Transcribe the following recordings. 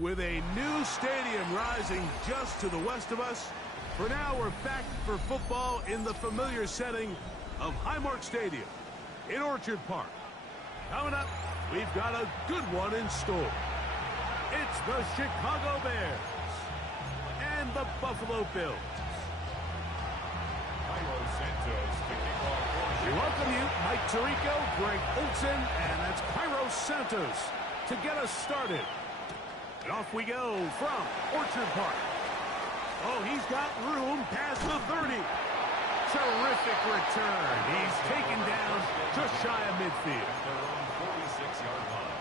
With a new stadium rising just to the west of us, for now we're back for football in the familiar setting of Highmark Stadium in Orchard Park. Coming up, we've got a good one in store. It's the Chicago Bears and the Buffalo Bills. We welcome you, Mike Tirico, Greg Olson, and that's Cairo Santos to get us started. And off we go from Orchard Park. Oh, he's got room past the 30. Terrific return. He's taken down just shy of midfield. They're on 46-yard line.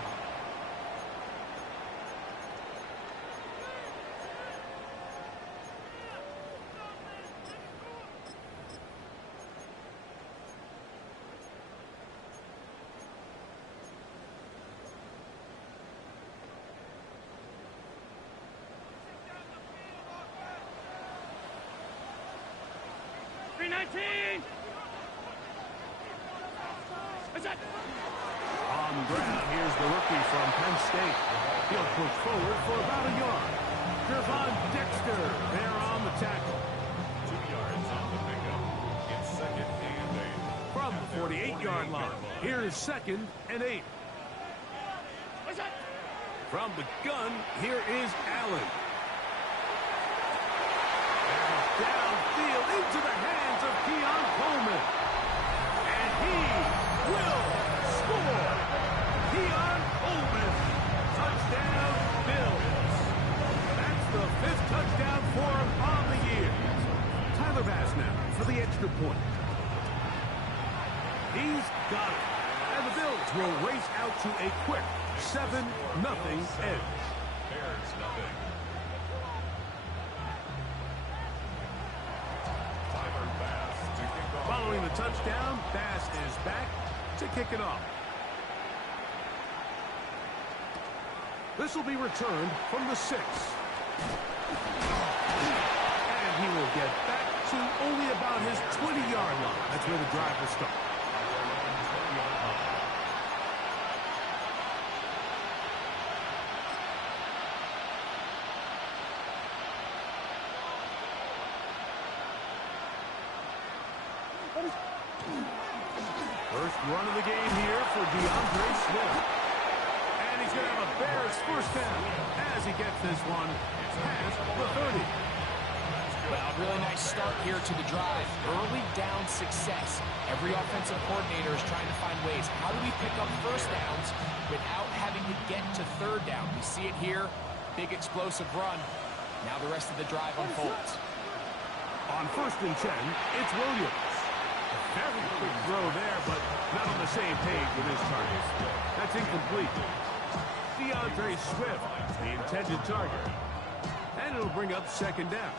On the ground, here's the rookie from Penn State. He'll push forward for about a yard. Gervon Dexter there on the tackle. 2 yards on the pickup. It's second and 8. From the 48-yard line, here is second and 8. From the gun, here is Allen. And downfield into the hands of Keon Coleman. And he will score. Keon Coleman. Touchdown, Bills. That's the 5th touchdown for him on the year. Tyler Bass now for the extra point. He's got it. And the Bills will race out to a quick 7-0 edge. Bears nothing. Tyler Bass to kick off. Following the touchdown, Bass is back to kick it off. This will be returned from the 6. And he will get back to only about his 20-yard line. That's where the drive will start. First run of the game here for DeAndre Swift. And he's going to have a Bears first down as he gets this one past the 30. Well, really nice start here to the drive. Early down success. Every offensive coordinator is trying to find ways. How do we pick up first downs without having to get to third down? We see it here. Big explosive run. Now the rest of the drive unfolds. On 1st and 10, it's Williams. A very quick throw there, but not on the same page with his target. That's incomplete. DeAndre Swift, the intended target. And it'll bring up 2nd down.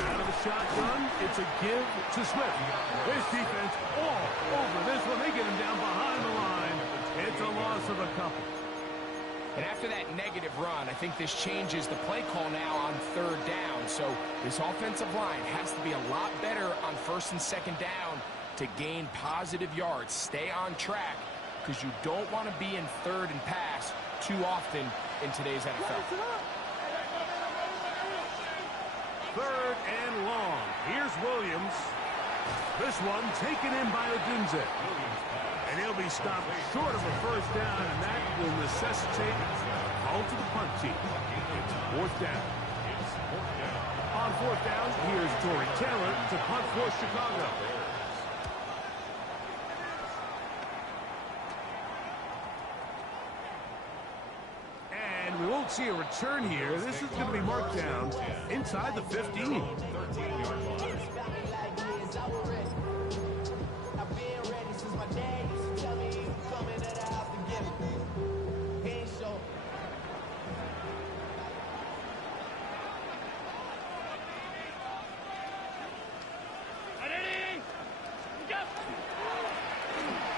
Out of the shotgun, it's a give to Swift. This defense all over this one. They get him down behind the line. It's a loss of a couple. And after that negative run, I think this changes the play call now on 3rd down. So this offensive line has to be a lot better on 1st and 2nd down to gain positive yards. Stay on track because you don't want to be in 3rd and pass too often in today's NFL. 3rd and long. Here's Williams. This one taken in by Odunze. And he'll be stopped short of a first down, and that will necessitate a call to the punt team. It's 4th down. On 4th down, here's Tory Taylor to punt for Chicago. And we won't see a return here. This is going to be marked down inside the 15. 13-yard line.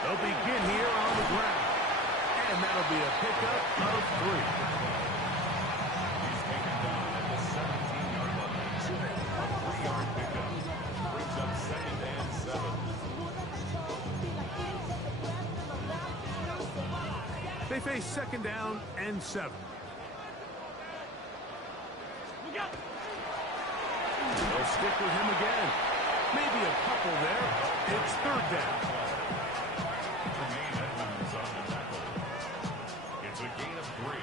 They'll begin here on the ground. And that'll be a pickup of 3. He's taken down at the 17-yard line. A 3-yard pickup. Brings up 2nd and 7. They face second down and 7. They'll stick with him again. Maybe a couple there. It's third down. It's a gain of 3.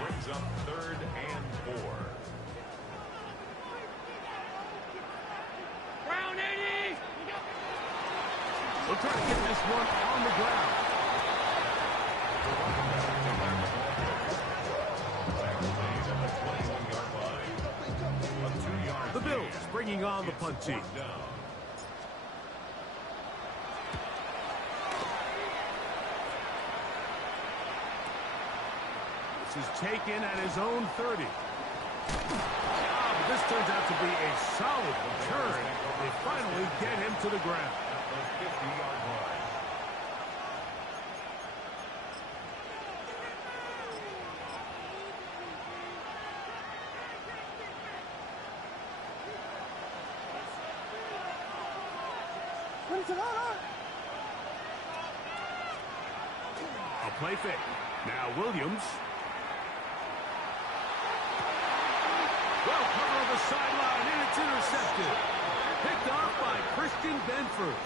Brings up 3rd and 4. Round 80! They'll try to get this one on the ground. The Bills bringing on the punt team. This is taken at his own 30. But this turns out to be a solid return. They finally get him to the ground. At the 50-yard line. A play fake. Now Williams. Well covered on the sideline, and it's intercepted. Picked off by Christian Benford.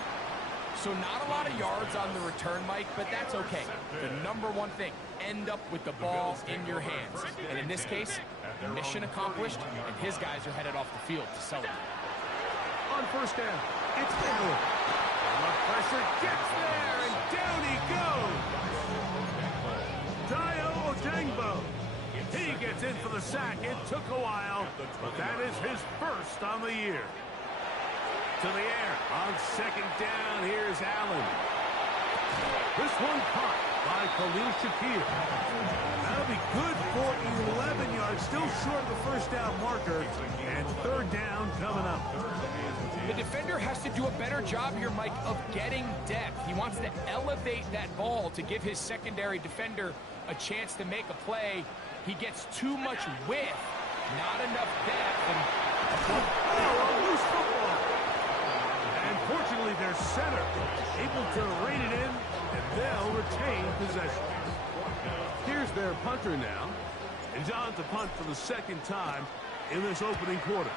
So not a lot of yards on the return, Mike, but that's okay. The number one thing, end up with the ball in your hands. And in this case, mission accomplished, and his guys are headed off the field to celebrate. On first down, it's Allen. The pressure gets there, and down he goes. Dio Ojangbo. He gets in for the sack. It took a while, but that is his first on the year. To the air. On second down, here's Allen. This one caught by Khalil Shakir. That'll be good for 11 yards. Still short of the first down marker. And third down coming up. The defender has to do a better job here, Mike, of getting depth. He wants to elevate that ball to give his secondary defender a chance to make a play. He gets too much width, not enough depth. And a loose football. And fortunately, their center able to rein it in, and they'll retain possession. Here's their punter now. And he's on to punt for the second time in this opening quarter.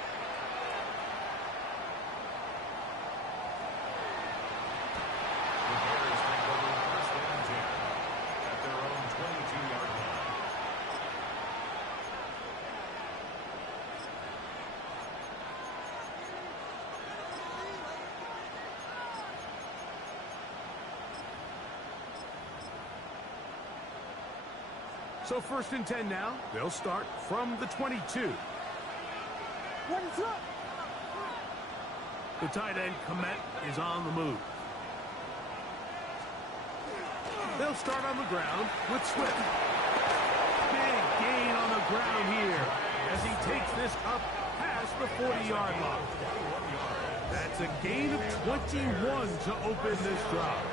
So first and 10 now. They'll start from the 22. The tight end, Komet, is on the move. They'll start on the ground with Swift. Big gain on the ground here as he takes this up past the 40-yard line. That's a gain of 21 to open this drive.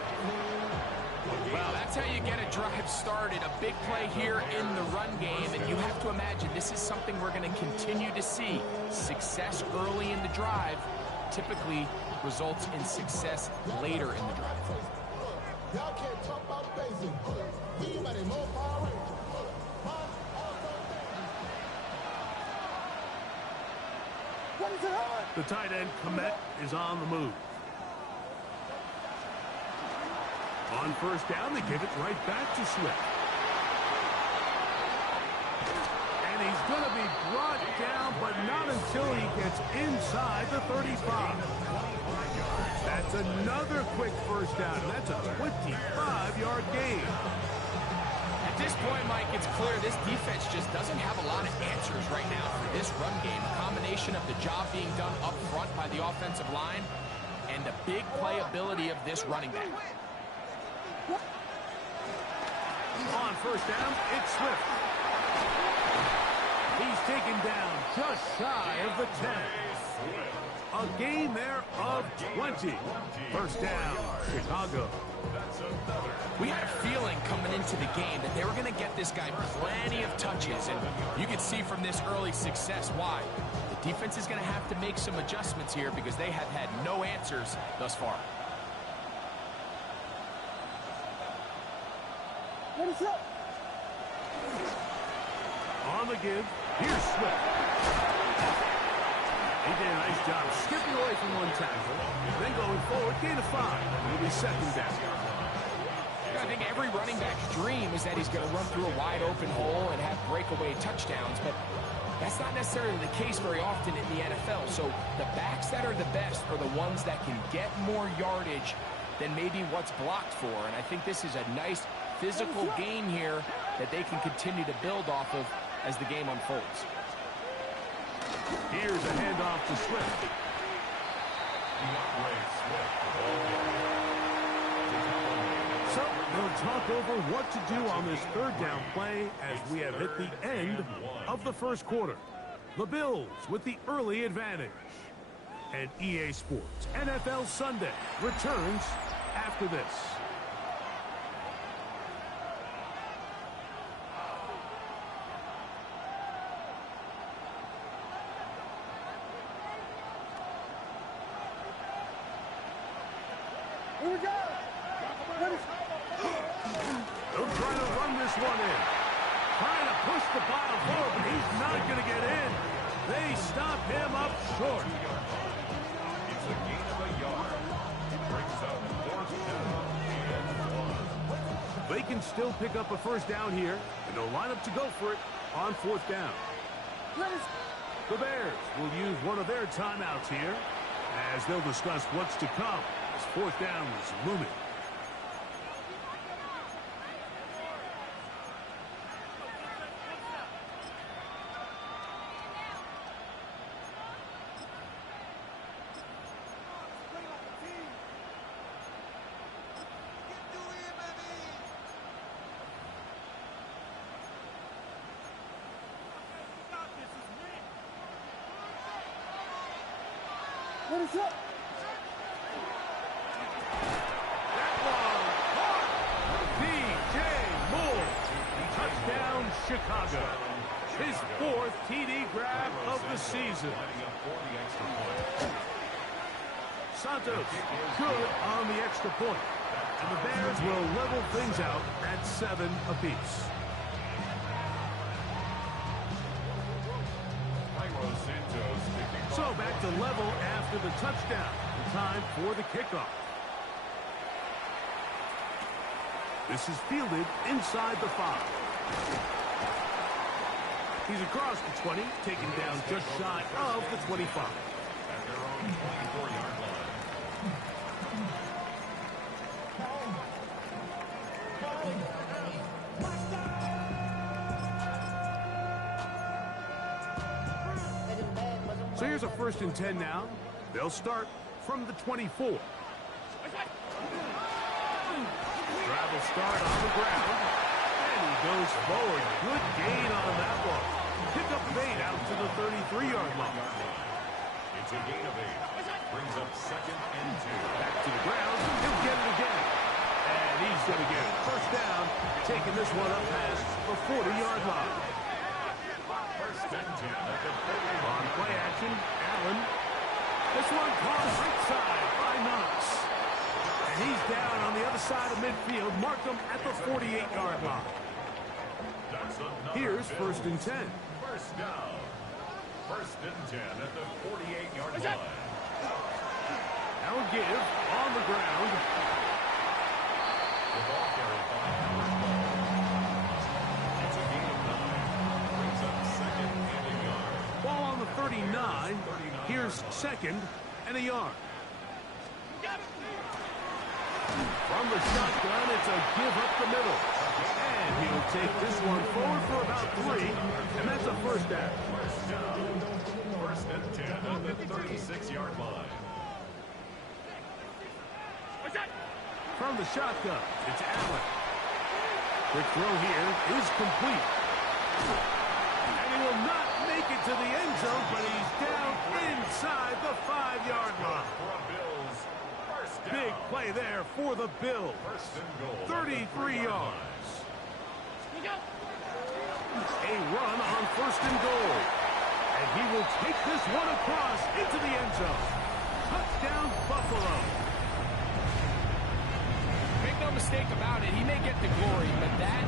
Well, that's how you get a drive started. A big play here in the run game, and you have to imagine this is something we're going to continue to see. Success early in the drive typically results in success later in the drive. Y'all can't talk about basic. We might have more power. The tight end, Komet, is on the move. On first down, they give it right back to Swift. And he's going to be brought down, but not until he gets inside the 35. That's another quick first down. That's a 25-yard gain. At this point, Mike, it's clear this defense just doesn't have a lot of answers right now for this run game. A combination of the job being done up front by the offensive line and the big playability of this running back. On first down, it's Swift. He's taken down just shy of the 10. A gain there of 20. First down, Chicago. We had a feeling coming into the game that they were going to get this guy plenty of touches, and you can see from this early success why. The defense is going to have to make some adjustments here because they have had no answers thus far. On the give, here's Swift. He did a nice job skipping away from one tackle, then going forward, gain of 5. It'll be second down. I think every running back's dream is that he's going to run through a wide open hole and have breakaway touchdowns, but that's not necessarily the case very often in the NFL. So the backs that are the best are the ones that can get more yardage than maybe what's blocked for. And I think this is a nice physical gain here that they can continue to build off of as the game unfolds. Here's a handoff to Swift. So they'll talk over what to do on this third down play as we have hit the end of the first quarter. The Bills with the early advantage. And EA Sports NFL Sunday returns after this. They'll try to run this one in. Trying to push the ball forward, but he's not going to get in. They stop him up short. It's a gain of a yard. It brings up 4th down and 1. They can still pick up a first down here, and they'll line up to go for it on 4th down. The Bears will use one of their timeouts here as they'll discuss what's to come as 4th down is looming. Touchdown, Chicago. His 4th TD grab of the season. Santos good on the extra point. And the Bears will level things out at 7 apiece. So back to level after the touchdown. Time for the kickoff. This is fielded inside the 5. He's across the 20, taken down just shy of the 25. At their own 24-yard line. So here's a 1st and 10 now. They'll start from the 24. Travel start on the ground. And he goes forward. Good gain on that one. Pick up 8 out to the 33-yard line. It's a gain of 8. Brings up 2nd and 2. Back to the ground. He'll get it again. And he's going to get it. First down. Taking this one up past the 40-yard line. 1st and 10 at the 40. On play action, Allen. This one caught right side by Knox. And he's down on the other side of midfield. Mark him at the 48-yard line. Here's 1st and 10. First down. 1st and 10 at the 48-yard line. Now a give on the ground. The ball carried by Howard. It's a gain of 9. Brings up 2nd and a yard. Ball on the 39. Here's 2nd and a yard. From the shotgun, it's a give up the middle. And he'll take this one forward for about 3, and that's a first down. 1st and 10 at the 36-yard line. From the shotgun, it's Allen. Quick throw here is complete. And he will not make it to the end zone, but he's down inside the 5-yard line. Big play there for the Bills. 33 yards. A run on 1st and goal. And he will take this one across into the end zone. Touchdown, Buffalo. Make no mistake about it, he may get the glory, but that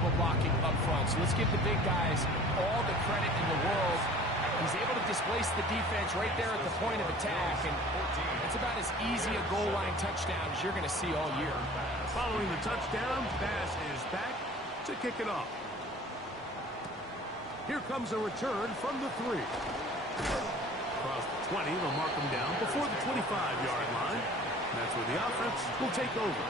unbelievable blocking up front. So let's give the big guys all the credit in the world. He's able to displace the defense right there at the point of attack, and it's about as easy a goal line touchdown as you're going to see all year. Following the touchdown, pass is back to kick it off. Here comes a return from the 3. Across the 20, they'll mark him down before the 25-yard line. That's where the offense will take over.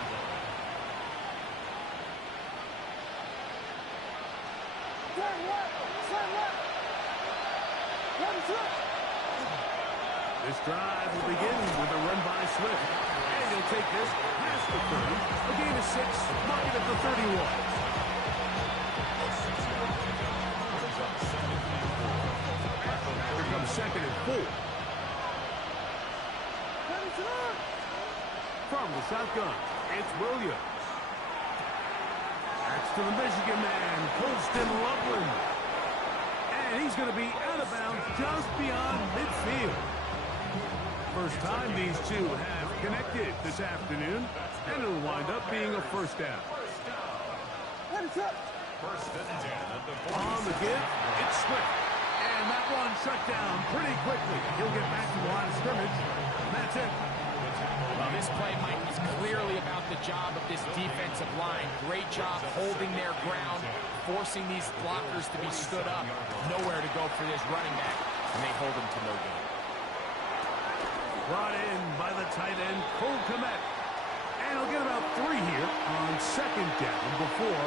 This drive will begin with a run by Swift. And he'll take this past the 30. A gain of 6, mark it at the 31. Here comes 2nd and 4. From the shotgun, it's Williams. That's to the Michigan man, Colston Loveland. And he's going to be out of bounds just beyond midfield. First time these two have connected this afternoon, and it'll wind up being a first down. On the give, it's Swift. And that one shut down pretty quickly. He'll get back to the line of scrimmage, and that's it. Well, this play, Mike, is clearly about the job of this defensive line. Great job holding their ground, forcing these blockers to be stood up. Nowhere to go for this running back, and they hold him to no gain. Brought in by the tight end, Cole Kmet. And he'll get about 3 here on 2nd down before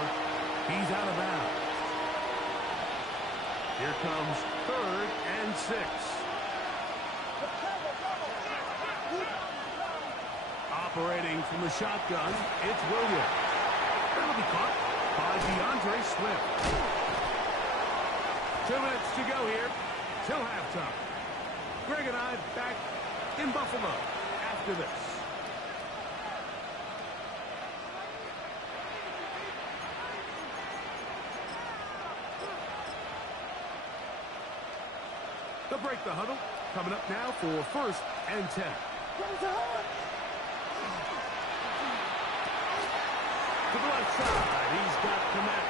he's out of bounds. Here comes 3rd and 6. Operating from the shotgun, it's Williams. That'll be caught by DeAndre Swift. 2 minutes to go here till halftime. Greg and I back in Buffalo after this. They'll break the huddle. Coming up now for 1st and 10. To the left side, he's got Kmet.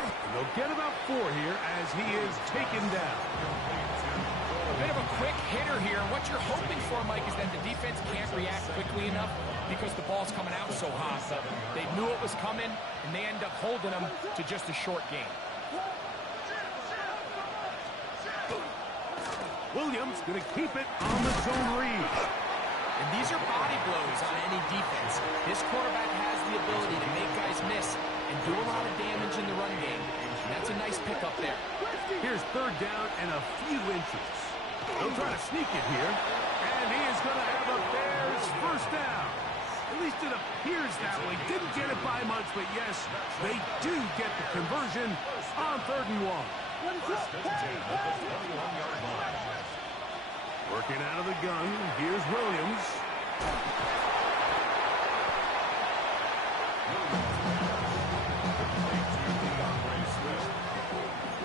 And they'll get about 4 here as he is taken down. A bit of a quick hitter here. What you're hoping for, Mike, is that the defense can't react quickly enough because the ball's coming out so hot. But they knew it was coming, and they end up holding them to just a short game. Williams going to keep it on the zone read. And these are body blows on any defense. This quarterback has the ability to make guys miss and do a lot of damage in the run game. And that's a nice pickup there. Here's 3rd down and a few inches. They'll try to sneak it here. And he is going to have a Bears first down. At least it appears that way. Didn't get it by much, but yes, they do get the conversion on 3rd and 1. Working out of the gun, here's Williams.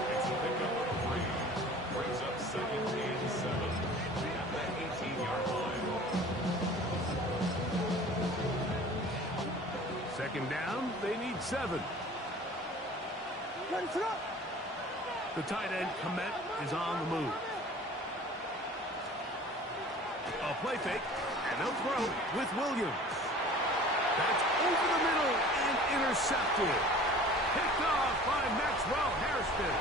It's a pickup of 3. Brings up 2nd and 7 at the 18-yard line. 2nd down, they need 7. The tight end, Kmet, is on the move. A play fake, and they'll throw with Williams. That's over the middle and intercepted. Picked off by Maxwell Hairston.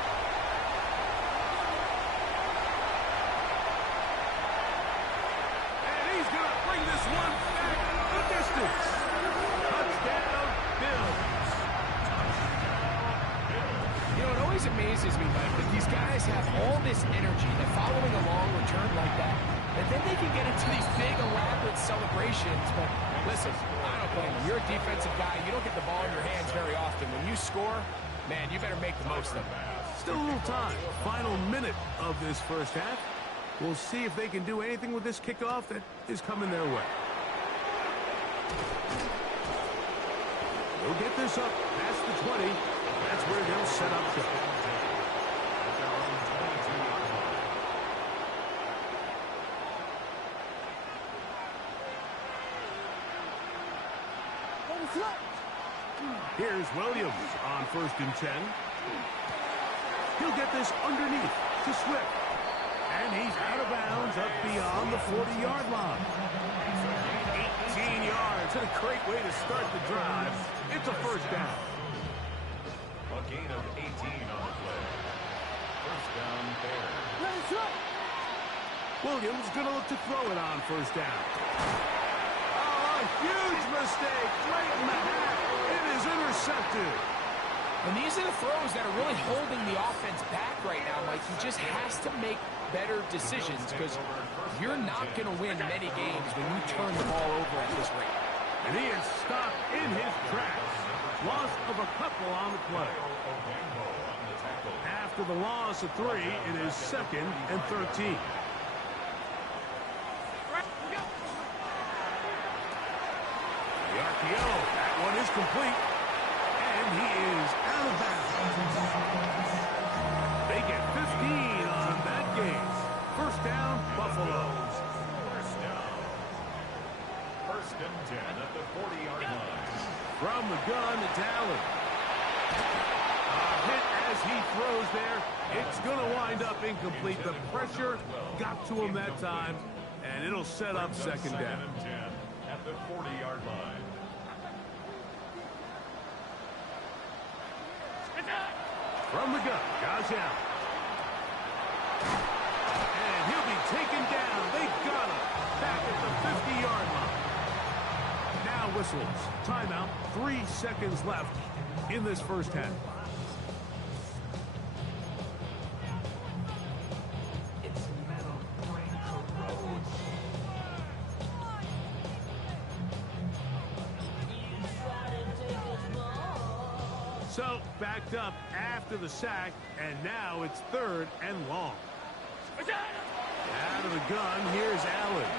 And he's going to bring this one back the distance. Touchdown, Bills. You know, it always amazes me, Mike, that these guys have all this energy. They're following a long return like that. And then they can get into these big, elaborate celebrations. But listen, I don't blame them. You're a defensive guy. You don't get the ball in your hands very often. When you score, man, you better make the most of it. Still a little time. Final minute of this first half. We'll see if they can do anything with this kickoff that is coming their way. They'll get this up past the 20. That's where they'll set up shop. Here's Williams on 1st and 10. He'll get this underneath to Swift. And he's out of bounds up beyond the 40-yard line. 18 yards. A great way to start the drive. It's a first down. A gain of 18 on the play. First down, Bears. Williams going to look to throw it on 1st down. Oh, a huge mistake. Right in the half. It is intercepted. And these are the throws that are really holding the offense back right now, Mike. He just has to make better decisions because you're not going to win many games when you turn the ball over at this rate. And he is stopped in his tracks. Loss of a couple on the play. After the loss of 3, it is 2nd and 13. The RPO, that one is complete. And he is out of bounds. They get 15 on that game. First down, Buffaloes. First and 10 at the 40-yard line. From the gun, it's Allen. A hit as he throws there. It's going to wind up incomplete. The pressure got to him that time, and it'll set up 2nd down. And 10 at the 40-yard line. From the gun, Josh Allen. And he'll be taken down. They got him back at the 50-yard line. Now whistles. Timeout. 3 seconds left in this first half. So, backed up after the sack, and now it's 3rd and long. Out of the gun, here's Allen.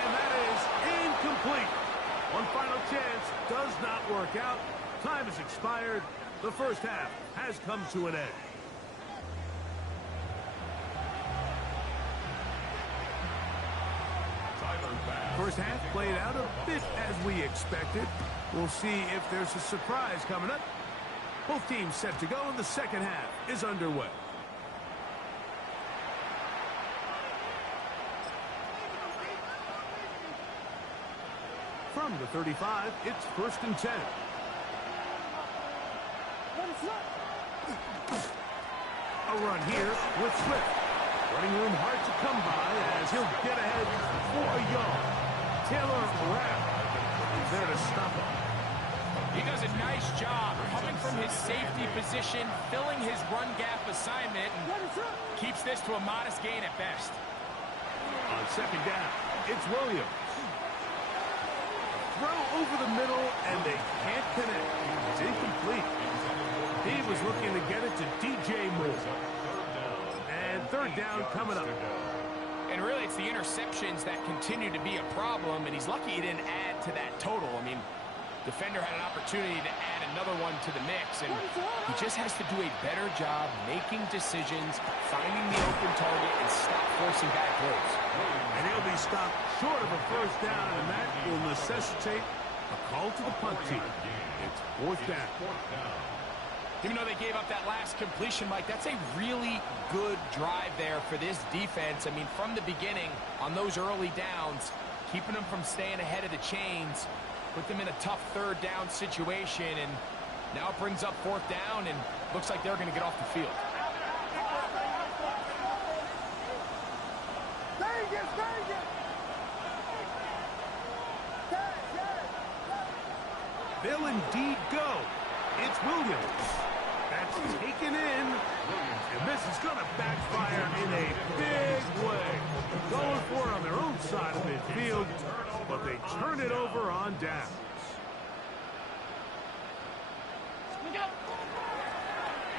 And that is incomplete. One final chance does not work out. Time has expired. The first half has come to an end. First half played out a bit as we expected. We'll see if there's a surprise coming up. Both teams set to go, and the second half is underway. From the 35, it's 1st and 10. A run here with Swift. Running room hard to come by as he'll get ahead for a yard. Taylor Rapp is there to stop him. He does a nice job coming from his safety position, filling his run gap assignment, and keeps this to a modest gain at best. On 2nd down, it's Williams. Throw over the middle, and they can't connect. It's incomplete. He was looking to get it to DJ Moore. And 3rd down coming up. And really, it's the interceptions that continue to be a problem, and he's lucky he didn't add to that total. I mean, defender had an opportunity to add another one to the mix, and he just has to do a better job making decisions, finding the open target, and stop forcing bad throws. And he'll be stopped short of a first down, and that will necessitate a call to the punt team. It's 4th down. Even though they gave up that last completion, Mike, that's a really good drive there for this defense. I mean, from the beginning, on those early downs, keeping them from staying ahead of the chains, put them in a tough 3rd down situation, and now it brings up 4th down, and looks like they're going to get off the field. They'll indeed go. It's Williams. That's taken in. And this is going to backfire in a big way. Going for it on their own side of midfield, but they turn it over on downs.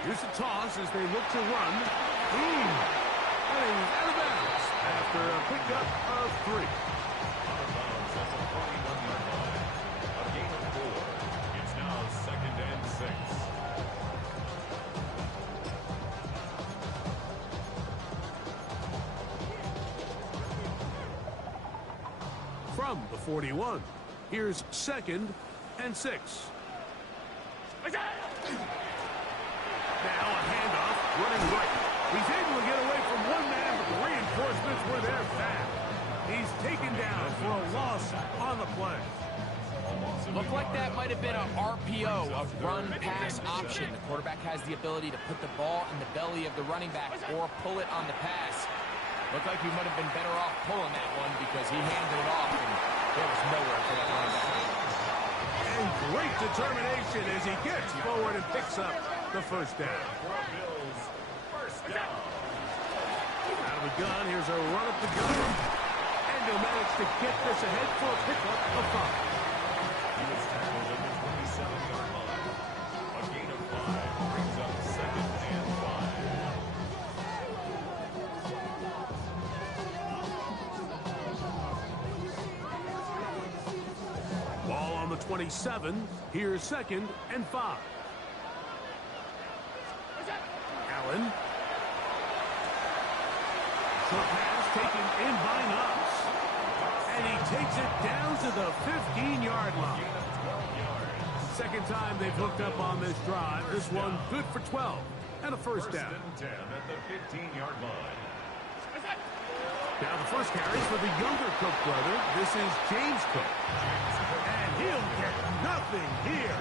Here's a toss as they look to run. And he's out of bounds after a pickup of 3. From the 41, here's 2nd and 6. Now a handoff, running right. He's able to get away from one man, but the reinforcements were there fast. He's taken down for a loss on the play. Looked like that might have been a RPO, a run-pass option. The quarterback has the ability to put the ball in the belly of the running back or pull it on the pass. Looked like he might have been better off pulling that one because he handed it off, and there was nowhere for that running back. And great determination as he gets forward and picks up the first down. Out of the gun, here's a run up the gun. And he'll manage to get this ahead for a pickup of 5. He was tackled at the 27-yard line. A gain of 5 brings up 2nd and 5. Ball on the 27. Here's 2nd and 5. Allen. Short pass taken in by Knox. And he takes it down to the 15-yard line. Second time they've hooked up on this drive. This one good for 12 and a first down. 1st and 10 at the 15-yard line. Now the first carry for the younger Cook brother. This is James Cook. And he'll get nothing here.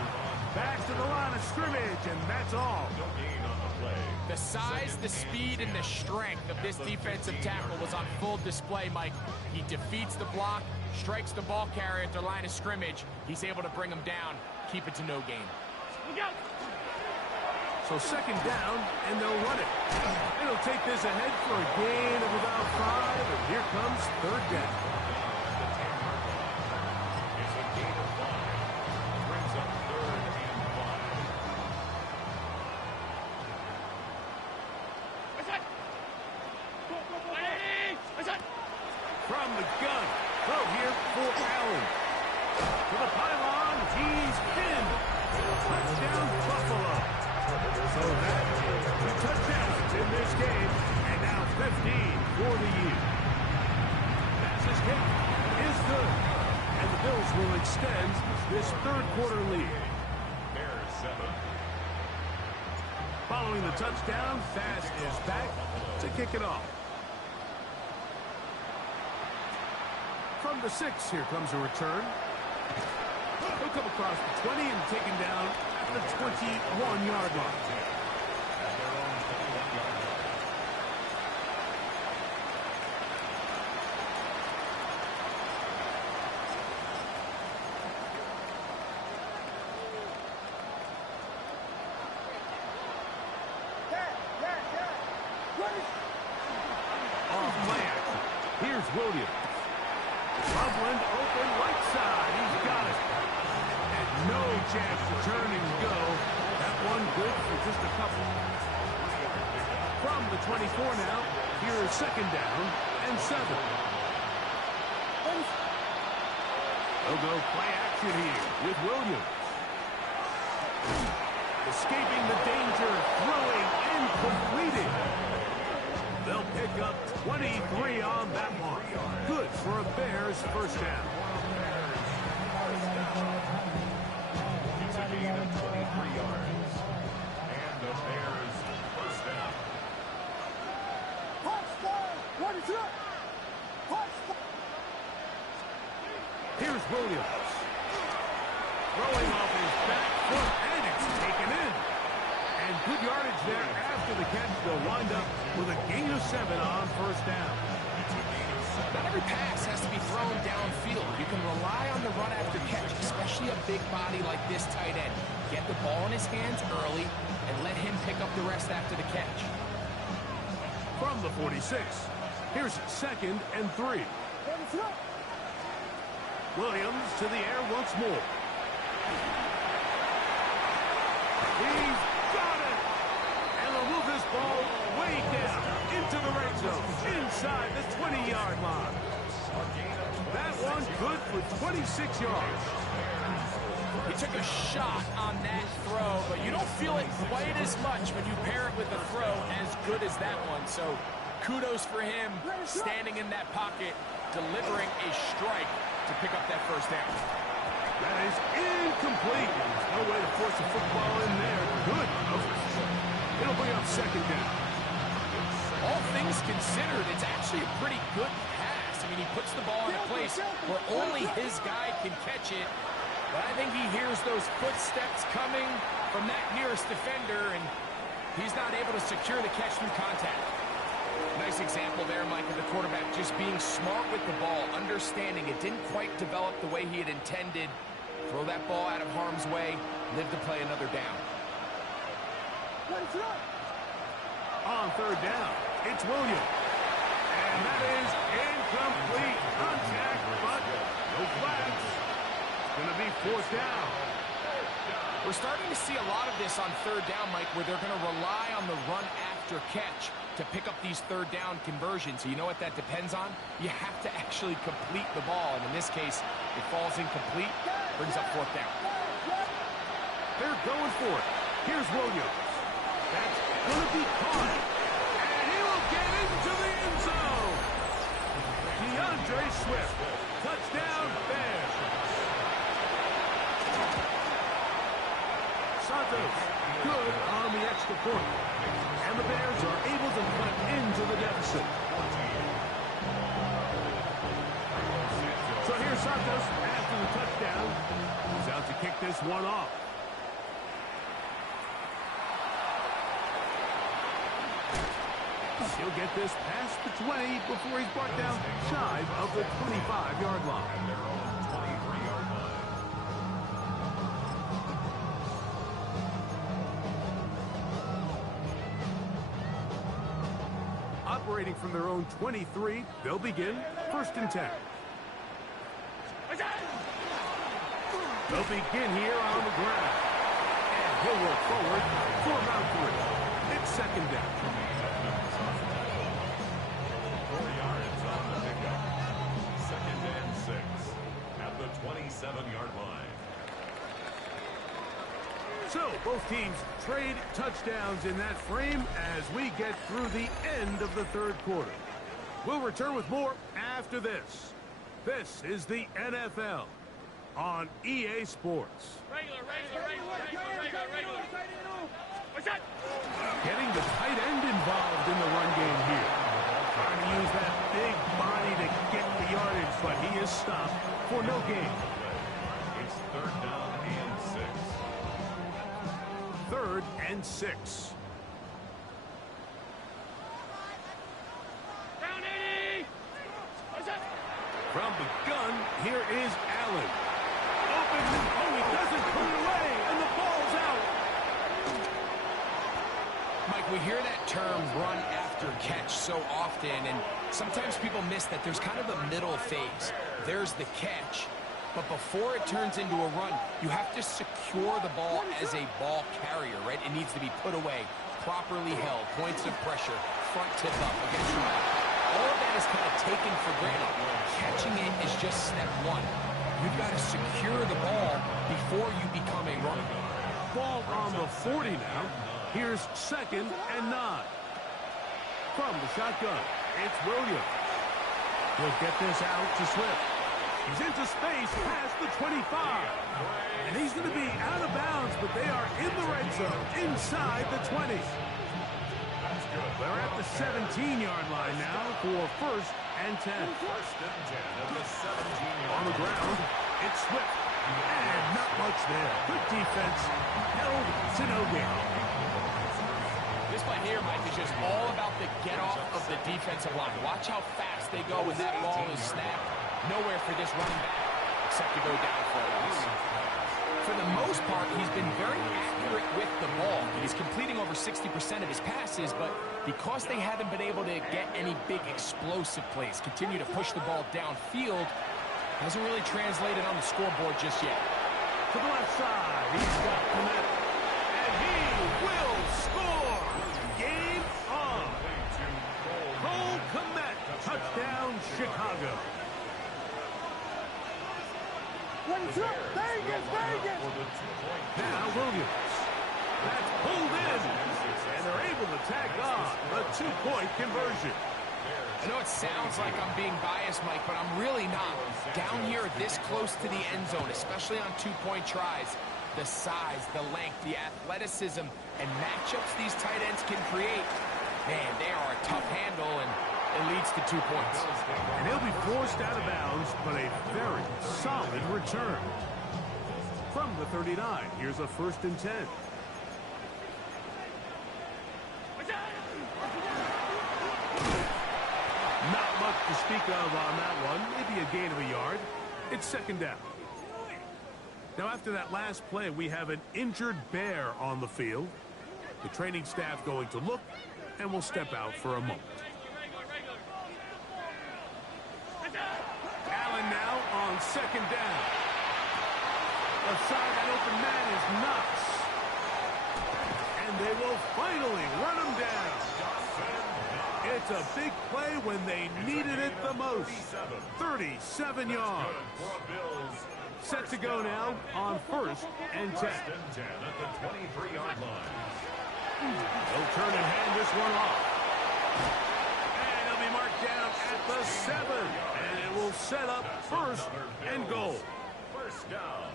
Back to the line of scrimmage, and that's all. No gain on the play. The size, the speed, and the strength of this defensive tackle was on full display, Mike. He defeats the block, strikes the ball carrier at the line of scrimmage. He's able to bring him down, keep it to no gain. So 2nd down, and they'll run it. It'll take this ahead for a gain of about 5, and here comes 3rd down. It's a gain of 5. Brings up 3rd and 5. From the gun, throw here for Allen. To the pylon, he's pinned. Touchdown, Buffalo. So that is 2 touchdowns in this game, and now 15 for the year. Pass is hit, is good, and the Bills will extend this 3rd quarter lead. Bears 7. Following the touchdown, Bass is back to kick it off. From the 6, here comes a return. He'll come across the 20 and taken down at the 21-yard line. Off play action. Here's Williams. Loveland open right side. He's got it. And no chance to turn and go. That one good for just a couple. From the 24 now, here is 2nd down and 7. They'll go play action here with Williams. Escaping the danger, throwing and completing. They'll pick up 23 on that one. Good for a Bears first down. It's a gain of 23 yards. And the Bears first down. Here's Williams. Throwing off his back foot, and it's taken in. And good yardage there after the catch. They'll wind up with a gain of 7 on first down. Not every pass has to be thrown downfield. You can rely on the run after catch, especially a big body like this tight end. Get the ball in his hands early and let him pick up the rest after the catch. From the 46, here's 2nd and 3. Williams to the air once more. He's got it! And they'll move this ball way down into the red zone, inside the 20-yard line. That one good for 26 yards. He took a shot on that throw, but you don't feel it quite as much when you pair it with a throw as good as that one. So kudos for him standing in that pocket, delivering a strike to pick up that first down. That is incomplete. No way to force a football in there. Good coverage. It'll bring up second down. All things considered, it's actually a pretty good pass. I mean, he puts the ball in a place where only his guy can catch it. But I think he hears those footsteps coming from that nearest defender, and he's not able to secure the catch through contact. Nice example there, Mike, of the quarterback just being smart with the ball, understanding it didn't quite develop the way he had intended. Throw that ball out of harm's way, live to play another down. On third down, it's Williams. And that is incomplete. Contact, but no flags. It's going to be fourth down. We're starting to see a lot of this on third down, Mike, where they're going to rely on the run after catch to pick up these third down conversions. So you know what that depends on? You have to actually complete the ball. And in this case, it falls incomplete, brings up fourth down. They're going for it. Here's Williams. That's going to be caught. And he will get into the end zone. DeAndre Swift. Touchdown, Bears. Santos, good on the extra point. And the Bears are able to cut into the deficit. So here's Santos after the touchdown. He's out to kick this one off. He'll get this past the 20 before he's brought down shy of the 25-yard line. And their own 23-yard line. Operating from their own 23, they'll begin first and 10. They'll begin here on the ground. And he'll work forward for about 3. It's second down. 4 yards on the pickup. Second and 6 at the 27-yard line. So both teams trade touchdowns in that frame as we get through the end of the third quarter. We'll return with more after this. This is the NFL on EA Sports. Regular. Getting the tight end involved in the run game here. Trying to use that big body to get the yardage, but he is stopped for no gain. It's third down and 6. Third and 6. Down 80. From the gun, here is Allen. Open. Oh, he doesn't put it away, and the ball's out. Mike, we hear that term run after catch so often, and sometimes people miss that there's kind of a middle phase. There's the catch, but before it turns into a run, you have to secure the ball as a ball carrier, right? It needs to be put away, properly held, points of pressure, front tip up against your back. All of that is kind of taken for granted. Catching it is just step one. You've got to secure the ball before you become a runner. Ball on the 40 now. Here's second and 9. From the shotgun, it's Williams. He'll get this out to Swift. He's into space past the 25. And he's going to be out of bounds, but they are in the red zone, inside the 20. They're at the 17-yard line now for first and 10. First and 10 at the 17-yard On the ground, it's Swift. And not much there. Good defense. Held to no gain. This play here, Mike, is just all about the get-off of the defensive line. Watch how fast they go when that ball is snapped. Nowhere for this running back except to go down for a loss. For the most part, he's been very accurate with the ball. He's completing over 60% of his passes, but because they haven't been able to get any big explosive plays, continue to push the ball downfield, hasn't really translated on the scoreboard just yet. To the left side, he's got Komet. And he will score! Game on! Cole Komet, touchdown Chicago. Now Williams. That's pulled in. And they're able to tack on a 2-point conversion. I know it sounds like I'm being biased, Mike, but I'm really not. Down here this close to the end zone, especially on two-point tries, the size, the length, the athleticism, and matchups these tight ends can create, man, they are a tough handle, and it leads to 2 points. And he'll be forced out of bounds, but a very solid return. From the 39, here's a 1st and 10. Not much to speak of on that one. Maybe a gain of a yard. It's 2nd down. Now, after that last play, we have an injured Bear on the field. The training staff going to look, and will step out for a moment. Allen now on 2nd down. Aside that open man is Knox. And they will finally run him down. It's a big play when they needed it the most. 37 yards. Set to go now on 1st and 10. At the 23-yard line. They'll turn and hand this one off. And it'll be marked down at the 7. And it will set up 1st and goal. 1st down.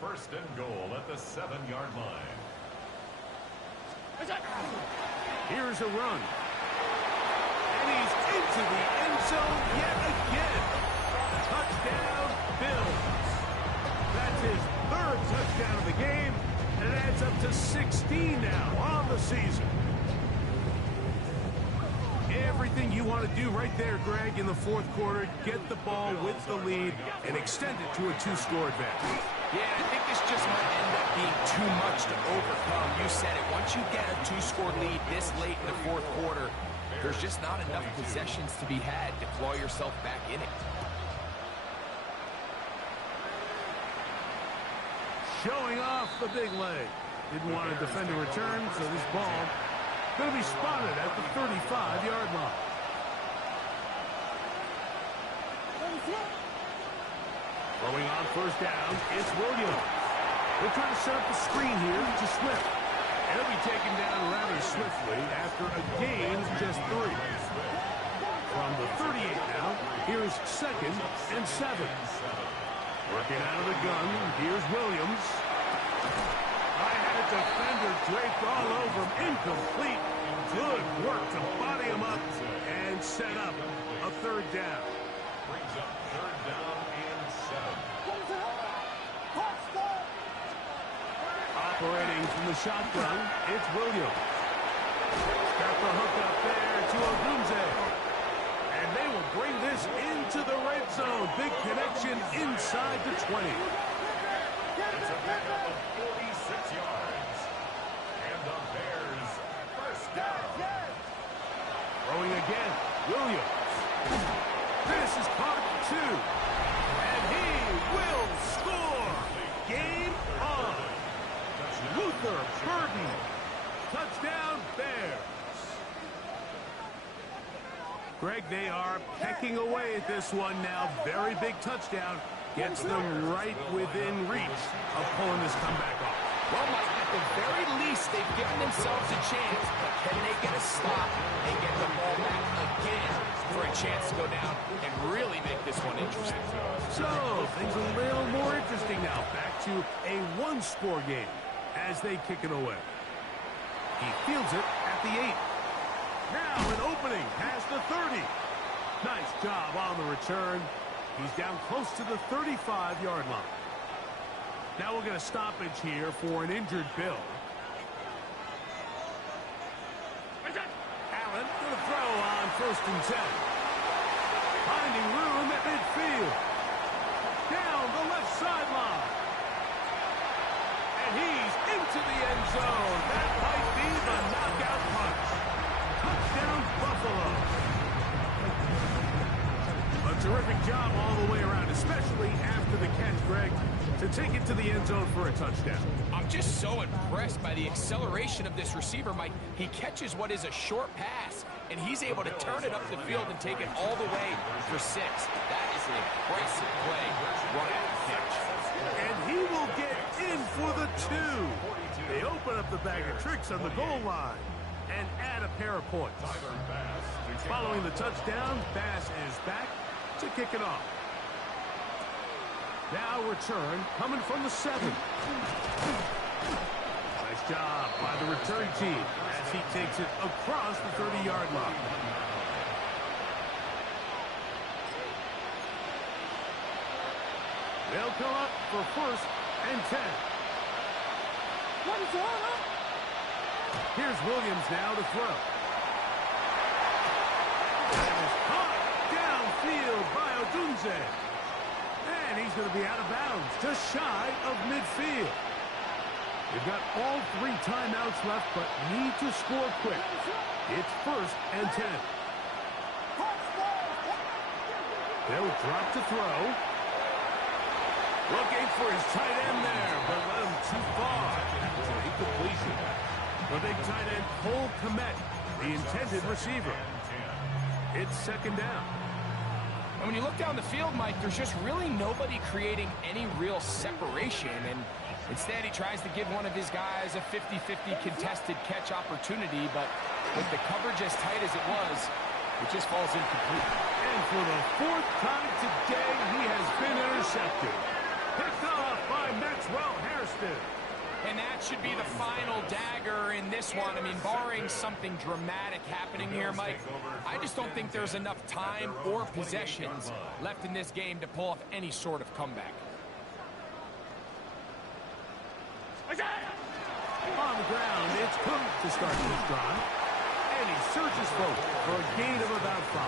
1st and goal at the 7-yard line. Here's a run. And he's into the end zone yet again. Touchdown, Bills. That's his 3rd touchdown of the game, and it adds up to 16 now on the season. Everything you want to do right there, Greg, in the 4th quarter, get the ball with the lead and extend it to a 2-score advantage. Yeah, I think this just might end up being too much to overcome. You said it. Once you get a 2-score lead this late in the 4th quarter, there's just not enough possessions to be had to claw yourself back in it. Showing off the big leg. Didn't want to defend a return, so this ball going to be spotted at the 35-yard line. Throwing on 1st down, it's Williams. They're trying to set up the screen here to Swift. He'll be taken down rather swiftly after a gain of just 3. From the 38 now, here's 2nd and 7. Working out of the gun, here's Williams. I had a defender draped all over him, incomplete. Good work to body him up and set up a 3rd down. Brings up 3rd down and 7. Operating from the shotgun, it's Williams. Got the hook up there to Ogunze. And they will bring this into the red zone. Big connection inside the 20. It's a pickup of 46 yards. And the Bears 1st down. Throwing again, Williams. This is caught 2. And he will score. Game on. Luther Burden. Touchdown, Bears. Greg, they are pecking away at this one now. Very big touchdown. Gets them right within reach of pulling this comeback off. Well, Mike, at the very least, they've given themselves a chance, but can they get a stop and get the ball back again for a chance to go down and really make this one interesting? So, things a little more interesting now. Back to a 1-score game as they kick it away. He fields it at the 8. Now an opening past the 30. Nice job on the return. He's down close to the 35-yard line. Now we'll get a stoppage here for an injured Bill. Allen going to throw on 1st and 10. Finding room at midfield. Down the left sideline. And he's into the end zone. That might be the knockout punch. Touchdown, Buffalo. A terrific job all the way around, especially after the catch, Greg, to take it to the end zone for a touchdown. I'm just so impressed by the acceleration of this receiver, Mike. He catches what is a short pass, and he's able to turn it up the field and take it all the way for 6. That is an impressive play right after catch. And he will get in for the 2. They open up the bag of tricks on the goal line. and add a pair of points. Tyler Bass to kick Following off. the touchdown, Bass is back to kick it off. Now return coming from the 7. Nice job by the return team as he takes it across the 30-yard line. They'll come up for 1st and 10. Here's Williams now to throw. That is caught downfield by Odunze. And he's going to be out of bounds, just shy of midfield. They've got all 3 timeouts left, but need to score quick. It's 1st and 10. They'll drop to throw. Looking for his tight end there, but led him too far. It's an incompletion. The big tight end, Cole Kmet, the intended receiver. It's 2nd down. And when you look down the field, Mike, there's just really nobody creating any real separation. And instead, he tries to give one of his guys a 50-50 contested catch opportunity. But with the coverage as tight as it was, it just falls incomplete. And for the 4th time today, he has been intercepted. Picked off by Maxwell Hairston. And that should be the final dagger in this one. I mean, barring something dramatic happening here, Mike, I just don't think there's enough time or possessions left in this game to pull off any sort of comeback. On the ground, it's Cook to start this drive. And he searches forward for a gain of about 5.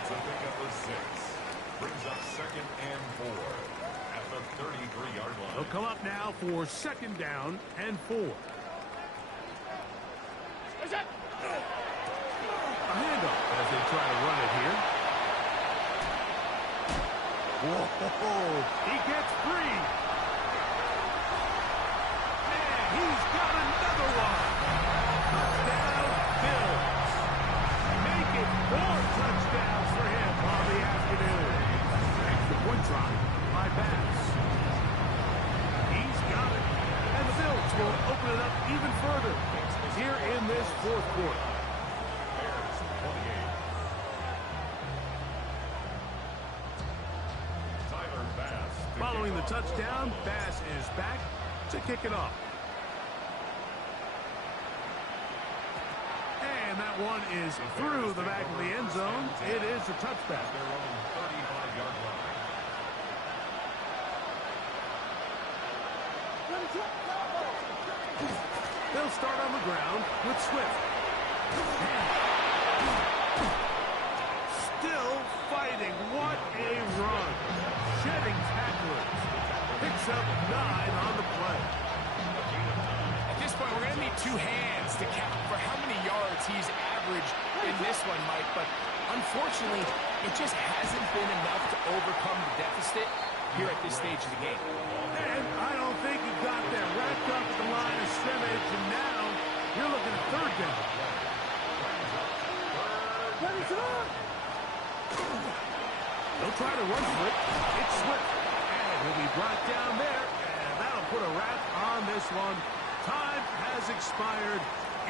It's a pickup of 6. Brings up 2nd and 4 at the 33-yard line. They'll come up now for 2nd down and 4. A handoff as they try to run it here. Whoa, he gets free. And he's got another one. Touchdown, Bills. Make it 4 touchdowns for him on the afternoon. Extra point try by Bass. He's got it. And the Bills will open it up even further here in this 4th quarter. Bears 28. Tyler Bass. Following the touchdown, Bass is back to kick it off. And that one is through the back of the end zone. It is a touchback. Their own 35-yard line. They'll start on the ground with Swift. Still fighting. What a run. Shedding tacklers. Picks up 9 on the play. At this point, we're going to need 2 hands to count for how many yards he's averaged in this one, Mike. But unfortunately, it just hasn't been enough to overcome the deficit here at this stage of the game. And I don't think he got there. Wrapped up at the line of scrimmage, and now you're looking at 3rd down. They'll try to run for it. It's Swift. And he'll be brought down there, and that'll put a wrap on this one. Time has expired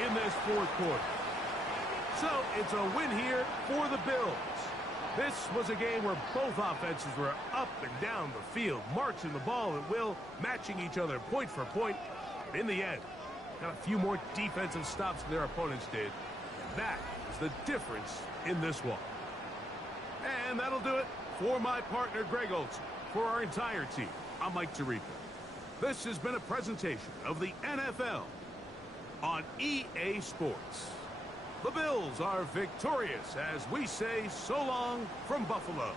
in this 4th quarter. So it's a win here for the Bills. This was a game where both offenses were up and down the field, marching the ball at will, matching each other point for point. But in the end, got a few more defensive stops than their opponents did. And that is the difference in this one. And that'll do it for my partner, Greg Olson. For our entire team, I'm Mike Tirico. This has been a presentation of the NFL on EA Sports. The Bills are victorious as we say so long from Buffalo.